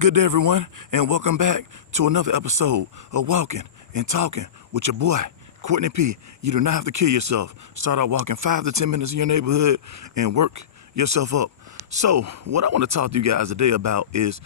Good day, everyone, and welcome back to another episode of Walking and Talking with your boy, Courtney P. You do not have to kill yourself. Start out walking 5 to 10 minutes in your neighborhood and work yourself up. So, what I want to talk to you guys today about is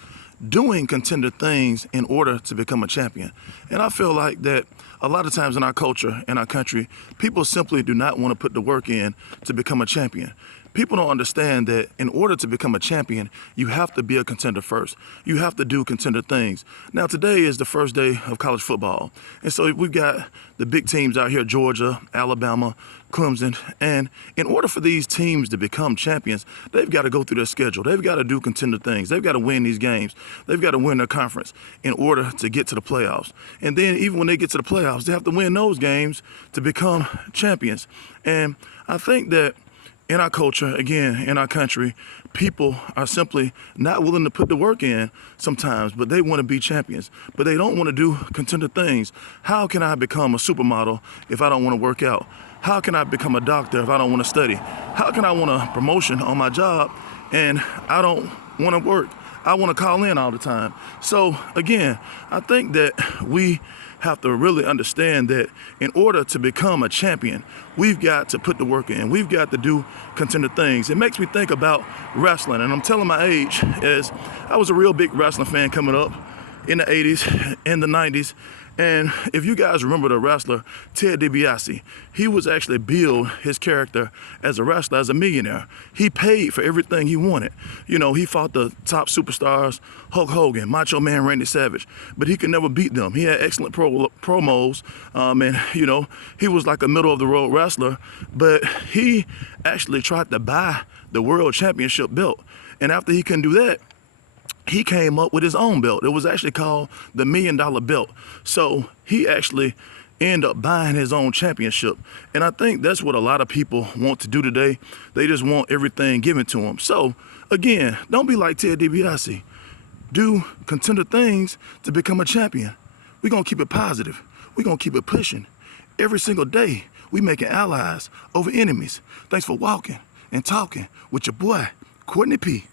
doing contender things in order to become a champion. And I feel like that a lot of times in our culture, in our country, people simply do not want to put the work in to become a champion. People don't understand that in order to become a champion, you have to be a contender first. You have to do contender things. Now, today is the first day of college football. And so we've got the big teams out here, Georgia, Alabama, Clemson. And in order for these teams to become champions, they've got to go through their schedule. They've got to do contender things. They've got to win these games. They've got to win their conference in order to get to the playoffs. And then even when they get to the playoffs, they have to win those games to become champions. And I think that in our culture, again, in our country, people are simply not willing to put the work in sometimes, but they want to be champions. But they don't want to do contender things. How can I become a supermodel if I don't want to work out? How can I become a doctor if I don't want to study? How can I want a promotion on my job and I don't want to work? I want to call in all the time. So again, I think that we have to really understand that in order to become a champion, we've got to put the work in. We've got to do contender things. It makes me think about wrestling, and I'm telling my age as I was a real big wrestling fan coming up in the 80s, in the 90s. And if you guys remember the wrestler, Ted DiBiase, he was actually billed his character as a wrestler, as a millionaire. He paid for everything he wanted. You know, he fought the top superstars, Hulk Hogan, Macho Man Randy Savage, but he could never beat them. He had excellent promos, and, you know, he was like a middle-of-the-road wrestler, but he actually tried to buy the world championship belt. And after he couldn't do that, he came up with his own belt. It was actually called the $1 Million Belt. So he actually ended up buying his own championship. And I think that's what a lot of people want to do today. They just want everything given to them. So again, don't be like Ted DiBiase. Do contender things to become a champion. We're going to keep it positive. We're going to keep it pushing. Every single day, we making allies over enemies. Thanks for walking and talking with your boy, Courtney P.